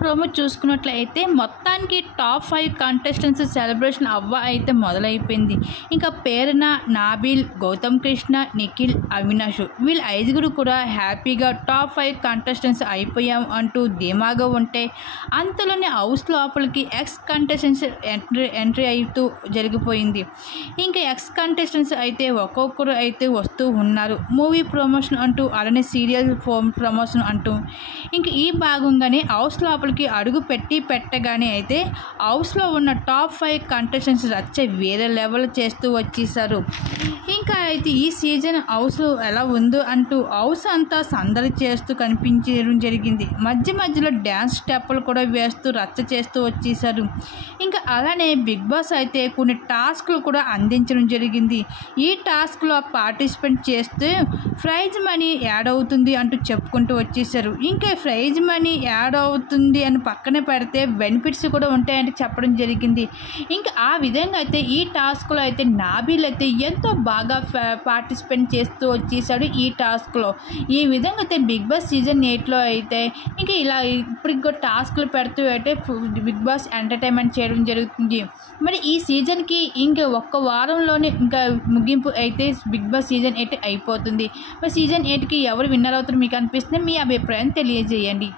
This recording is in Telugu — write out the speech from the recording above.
ప్రోమో చూసుకున్నట్లయితే మొత్తానికి టాప్ 5 కంటెస్టెంట్స్ సెలబ్రేషన్ అయితే మొదలైపోయింది. ఇంకా ప్రేరణ, నాబిల్, గౌతమ్ కృష్ణ, నిఖిల్, అవినాష్ వీళ్ళు 5గురు కూడా హ్యాపీగా టాప్ 5 కంటెస్టెంట్స్ అయిపోయాం అంటూ ధీమాగా ఉంటే అంతలోనే హౌస్ లోపలికి ఎక్స్ కంటెస్టెంట్స్ ఎంట్రీ అవుతూ జరిగిపోయింది. ఇంకా ఎక్స్ కంటెస్టెంట్స్ అయితే ఒక్కొక్కరు అయితే వస్తూ ఉన్నారు. మూవీ ప్రమోషన్ అంటూ అలానే సీరియల్ ప్రమోషన్ అంటూ ఇంకా ఈ భాగంగానే హౌస్ లోపలికి అడుగు పెట్టగానే అయితే హౌస్లో ఉన్న టాప్ 5 కంటెస్టెంట్స్ రచ్చ వేరే లెవెల్ చేస్తూ వచ్చేసారు. ఇంకా అయితే ఈ సీజన్ హౌస్ ఎలా ఉందో అంటూ హౌస్ అంతా సందడి చేస్తూ కనిపించడం జరిగింది. మధ్యలో డ్యాన్స్ స్టెప్పులు కూడా వేస్తూ రచ్చ చేస్తూ వచ్చేసారు. ఇంకా అలానే బిగ్ బాస్ అయితే కొన్ని టాస్క్లు కూడా అందించడం జరిగింది. ఈ టాస్క్లో పార్టిసిపేట్ చేస్తే ప్రైజ్ మనీ యాడ్ అవుతుంది అంటూ చెప్పుకుంటూ వచ్చేసారు. ఇంకా ప్రైజ్ మనీ యాడ్ అవుతుంది అని పక్కన పెడితే బెనిఫిట్స్ కూడా ఉంటాయంటే చెప్పడం జరిగింది. ఇంకా ఆ విధంగా అయితే ఈ టాస్క్లో అయితే నాబిల్ అయితే ఎంతో బాగా పార్టిసిపేట్ చేస్తూ వచ్చేసాడు ఈ టాస్క్లో. ఈ విధంగా అయితే బిగ్ బాస్ సీజన్ 8లో అయితే ఇంకా ఇలా ఇప్పుడు ఇంకో టాస్క్లు పెడుతూ అయితే బిగ్ బాస్ ఎంటర్టైన్మెంట్ చేయడం జరుగుతుంది. మరి ఈ సీజన్కి ఇంకా ఒక్క వారంలోనే ఇంకా ముగింపు అయితే బిగ్ బాస్ సీజన్ 8 అయిపోతుంది. మరి సీజన్ 8కి ఎవరు విన్నర్ అవుతారో మీకు అనిపిస్తుంది? మీ అభిప్రాయం తెలియజేయండి.